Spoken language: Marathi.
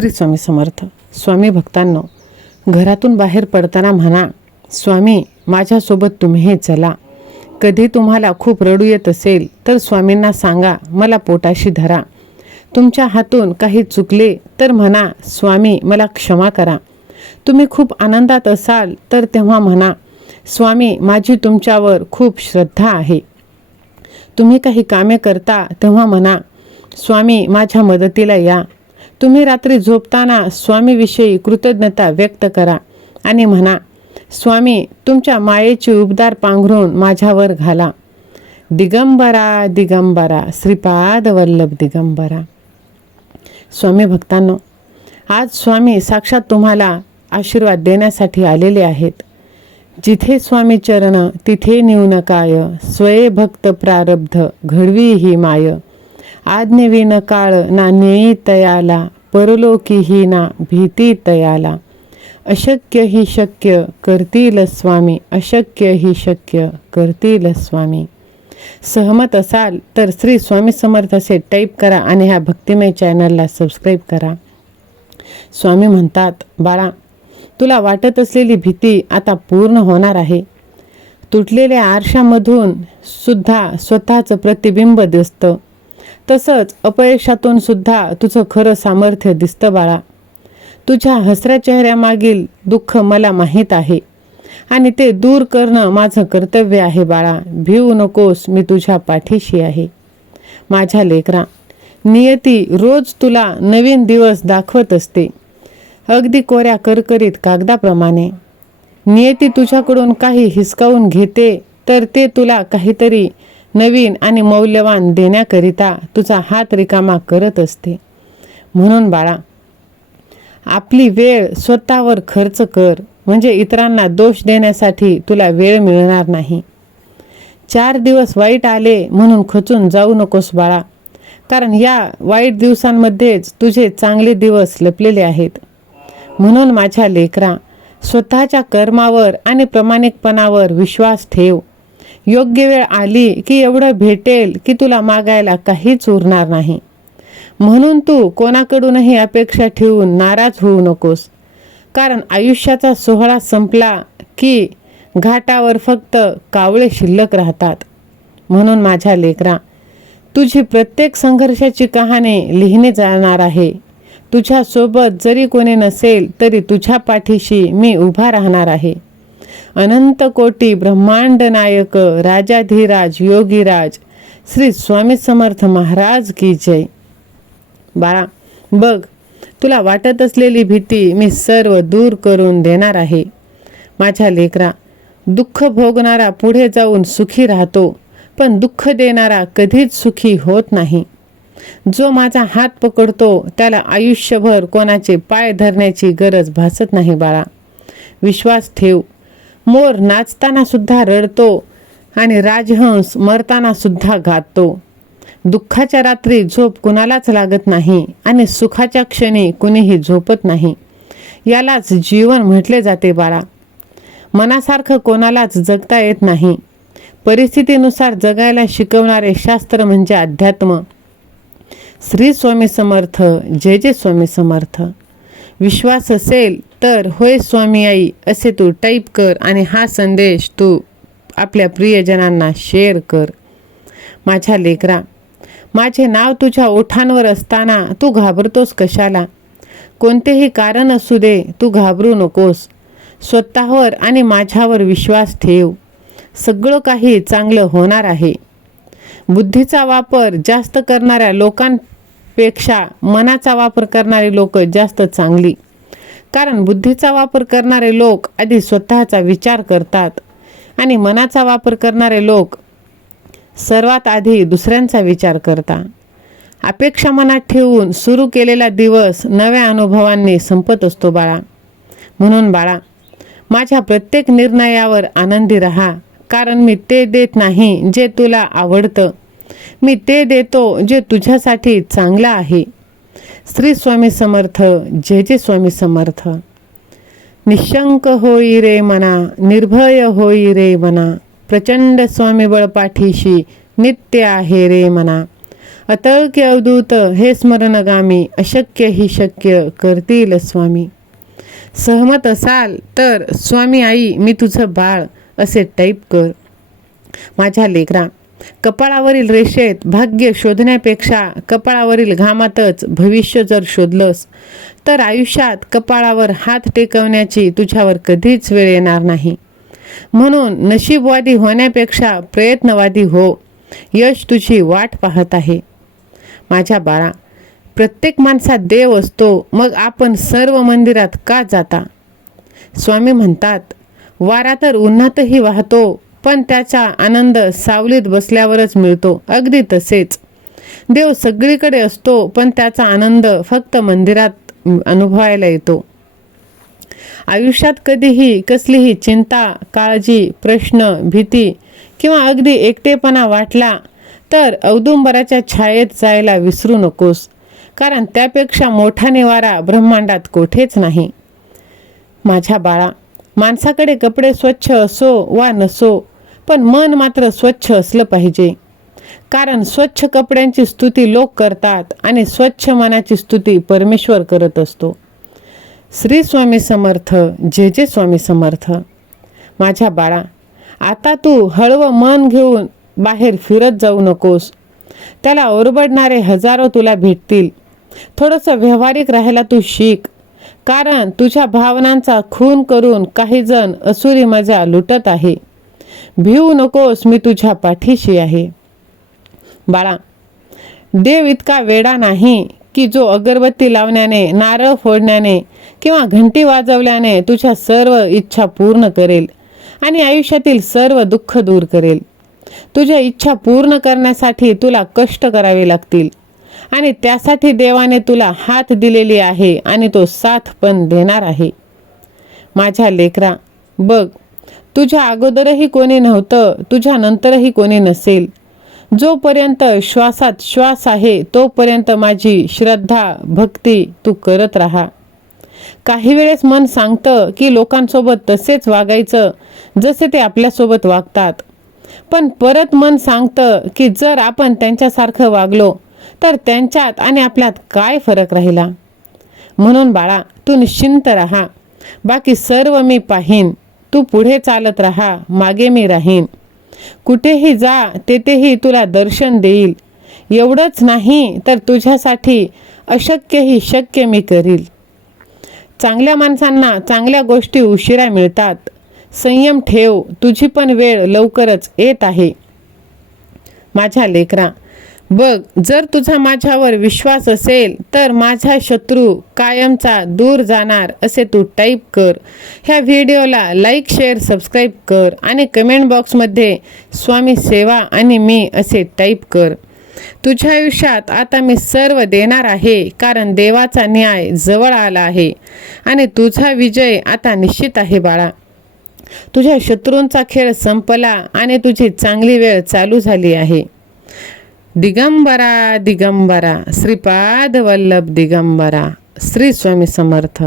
श्री स्वामी समर्थ. स्वामी भक्तांनो, घरातून बाहेर पडताना म्हणा, स्वामी माझ्यासोबत तुम्हीही चला. कधी तुम्हाला खूप रडू येत असेल तर स्वामींना सांगा, मला पोटाशी धरा. तुमच्या हातून काही चुकले तर म्हणा, स्वामी मला क्षमा करा. तुम्ही खूप आनंदात असाल तर तेव्हा म्हणा, स्वामी माझी तुमच्यावर खूप श्रद्धा आहे. तुम्ही काही कामे करता तेव्हा म्हणा, स्वामी माझ्या मदतीला या. तुम्ही रात्री झोपताना स्वामीविषयी कृतज्ञता व्यक्त करा आणि म्हणा, स्वामी तुमच्या मायेची उबदार पांघरून माझ्यावर घाला. दिगंबरा दिगंबरा श्रीपाद वल्लभ दिगंबरा. स्वामी भक्तांनो, आज स्वामी साक्षात तुम्हाला आशीर्वाद देण्यासाठी आलेले आहेत. जिथे स्वामी चरण तिथे न्यून काय, स्वये भक्त प्रारब्ध घडवी ही माय. आज्ञेविन काळ ना नेई तयाला, परलोकी ही ना भीती तयाला. अशक्य ही शक्य करतील स्वामी, अशक्य ही शक्य करतील स्वामी. सहमत असाल तर श्री स्वामी समर्थ असे टाईप करा आणि ह्या भक्तिमय चॅनलला सबस्क्राईब करा. स्वामी म्हणतात, बाळा तुला वाटत असलेली भीती आता पूर्ण होणार आहे. तुटलेल्या आरशामधून सुद्धा स्वतःचं प्रतिबिंब दिसतं. तसंच अपयशातून सुद्धा तुझं खरं सामर्थ्य दिसतं बाळा. तुझ्या हसऱ्या चेहऱ्यामागील दुःख मला माहीत आहे आणि ते दूर करणं माझं कर्तव्य आहे बाळा. भिवू नकोस, मी तुझ्या पाठीशी आहे. माझ्या लेकरा, नियती रोज तुला नवीन दिवस दाखवत असते, अगदी कोऱ्या करकरीत कागदाप्रमाणे. नियती तुझ्याकडून काही हिसकावून घेते तर ते तुला काहीतरी नवीन आणि मौल्यवान देण्याकरिता तुझा हात रिकामा करत असते. म्हणून बाळा, आपली वेळ स्वतःवर खर्च कर, म्हणजे इतरांना दोष देण्यासाठी तुला वेळ मिळणार नाही. 4 दिवस वाईट आले म्हणून खचून जाऊ नकोस बाळा, कारण या वाईट दिवसांमध्येच तुझे चांगले दिवस लपलेले आहेत. म्हणून माझ्या लेकरा, स्वतःच्या कर्मावर आणि प्रामाणिकपणावर विश्वास ठेव. योग्य वेळ आली की एवढं भेटेल की तुला मागायला काहीच उरणार नाही. म्हणून तू कोणाकडूनही अपेक्षा ठेवून नाराज होऊ नकोस, कारण आयुष्याचा सोहळा संपला की घाटावर फक्त कावळे शिल्लक राहतात. म्हणून माझ्या लेकरा, तुझी प्रत्येक संघर्षाची कहाणी लिहिली जाणार आहे. तुझ्यासोबत जरी कोणी नसेल तरी तुझ्या पाठीशी मी उभा राहणार आहे. अनंत कोटी ब्रह्मांड नायक राजाधिराज योगीराज श्री स्वामी समर्थ महाराज की जय. बाळा बघ, तुला वाटत असलेली भीती मी सर्व दूर करून देणार आहे. माझ्या लेकरा, दुःख भोगणारा पुढे जाऊन सुखी राहतो, पण दुःख देणारा कधीच सुखी होत नाही. जो माझा हात पकडतो त्याला आयुष्यभर कोणाचे पाय धरण्याची गरज भासत नाही बाळा. विश्वास ठेव. मोर नाचताना सुद्धा रडतो आणि राजहंस मरताना सुद्धा गातो. दुःखाच्या रात्री झोप कुणालाच लागत नाही आणि सुखाच्या क्षणी कुणीही झोपत नाही. यालाच जीवन म्हटले जाते बाळा. मनासारखं कोणालाच जगता येत नाही. परिस्थितीनुसार जगायला शिकवणारे शास्त्र म्हणजे अध्यात्म. श्री स्वामी समर्थ. जय जय स्वामी समर्थ. विश्वास असेल तर होय स्वामी आई असे तू टाईप कर आणि हा संदेश तू आपल्या प्रियजनांना शेअर कर. माझ्या लेकरा, माझे नाव तुझ्या ओठांवर असताना तू घाबरतोस कशाला? कोणतेही कारण असू दे, तू घाबरू नकोस. स्वतःवर आणि माझ्यावर विश्वास ठेव. सगळं काही चांगलं होणार आहे. बुद्धीचा वापर जास्त करणाऱ्या लोकांपेक्षा मनाचा वापर करणारे लोक जास्त चांगली. कारण बुद्धीचा वापर करणारे लोक आधी स्वतःचा विचार करतात आणि मनाचा वापर करणारे लोक सर्वात आधी दुसऱ्यांचा विचार करतात. अपेक्षा मनात ठेवून सुरू केलेला दिवस नव्या अनुभवांनी संपत असतो बाळा. म्हणून बाळा, माझ्या प्रत्येक निर्णयावर आनंदी राहा, कारण मी ते देत नाही जे तुला आवडतं, मी ते देतो जे तुझ्यासाठी चांगलं आहे. श्री स्वामी समर्थ. जय जय स्वामी समर्थ. निशंक होई रे मना, निर्भय होई रे मना, प्रचंड स्वामीबळ पाठीशी नित्य आहे रे मना. अतळ की अवधूत हे स्मरणगामी, अशक्य ही शक्य करतील स्वामी. सहमत असाल तर स्वामी आई मी तुझं बाळ असे टाईप कर. माझ्या लेकरा, कपाळावरील रेषेत भाग्य शोधण्यापेक्षा कपाळावरील घामातच भविष्य जर शोधलंस तर आयुष्यात कपाळावर हात टेकवण्याची तुझ्यावर कधीच वेळ येणार नाही. म्हणून नशीबवादी होण्यापेक्षा प्रयत्नवादी हो. यश तुझी वाट पाहत आहे. माझ्या बाळा, प्रत्येक माणसात देव असतो, मग आपण सर्व मंदिरात का जाता? स्वामी म्हणतात, वारा तर उन्हातही वाहतो, पण त्याचा आनंद सावलीत बसल्यावरच मिळतो. अगदी तसेच देव सगळीकडे असतो, पण त्याचा आनंद फक्त मंदिरात अनुभवायला येतो. आयुष्यात कधीही कसलीही चिंता, काळजी, प्रश्न, भीती किंवा अगदी एकटेपणा वाटला तर औदुंबराच्या छायेत जायला विसरू नकोस, कारण त्यापेक्षा मोठा निवारा ब्रह्मांडात कोठेच नाही. माझ्या बाळा, माणसाकडे कपडे स्वच्छ असो वा नसो, पण मन मात्र स्वच्छ असलं पाहिजे. कारण स्वच्छ कपड्यांची स्तुती लोक करतात आणि स्वच्छ मनाची स्तुती परमेश्वर करत असतो. श्री स्वामी समर्थ. जे जे स्वामी समर्थ. माझ्या बाळा, आता तू हळवं मन घेऊन बाहेर फिरत जाऊ नकोस. त्याला ओरबडणारे हजारो तुला भेटतील. थोडंसं व्यावहारिक राहायला तू शिक, कारण तुझ्या भावनांचा खून करून काही जण असुरी मजा लुटत आहे. भिवू नकोस, मी तुझ्या पाठीशी आहे. बाळा, देव इतका वेडा नाही की जो अगरबत्ती लावण्याने, नारळ फोडण्याने किंवा घंटी वाजवल्याने तुझ्या सर्व इच्छा पूर्ण करेल आणि आयुष्यातील सर्व दुःख दूर करेल. तुझ्या इच्छा पूर्ण करण्यासाठी तुला कष्ट करावे लागतील आणि त्यासाठी देवाने तुला हात दिलेली आहे आणि तो साथ पण देणार आहे. माझ्या लेकरा, बघ, तुझ्या अगोदरही कोणी नव्हतं, तुझ्या नंतरही कोणी नसेल. जोपर्यंत श्वासात श्वास आहे तोपर्यंत माझी श्रद्धा, भक्ती तू करत राहा. काही वेळेस मन सांगतं की लोकांसोबत तसेच वागायचं जसे ते आपल्यासोबत वागतात, पण परत मन सांगतं की जर आपण त्यांच्यासारखं वागलो तर त्यांच्यात आणि आपल्यात काय फरक राहिला. म्हणून बाळा, तू निश्चिंत राहा. बाकी सर्व मी पाहीन. तू पुढे चालत राहा, मागे मी राहीन. कुठेही जा, तेथेही तुला दर्शन देईल. एवढंच नाही तर तुझ्यासाठी अशक्यही शक्य मी करील. चांगल्या माणसांना चांगल्या गोष्टी उशिरा मिळतात. संयम ठेव, तुझी पण वेळ लवकरच येत आहे. माझ्या लेकरा, बघ, जर तुझा माझ्यावर विश्वास असेल तर माझा शत्रू कायमचा दूर जाणार असे तू टाईप कर. ह्या व्हिडिओला लाईक, शेअर, सबस्क्राईब कर आणि कमेंट बॉक्समध्ये स्वामी सेवा आणि मी असे टाईप कर. तुझ्या आयुष्यात आता मी सर्व देणार आहे, कारण देवाचा न्याय जवळ आला आहे आणि तुझा विजय आता निश्चित आहे. बाळा, तुझ्या शत्रूंचा खेळ संपला आणि तुझी चांगली वेळ चालू झाली आहे. दिगंबरा दिगंबरा, श्रीपाद वल्लभ दिगंबरा. श्री स्वामी समर्थ.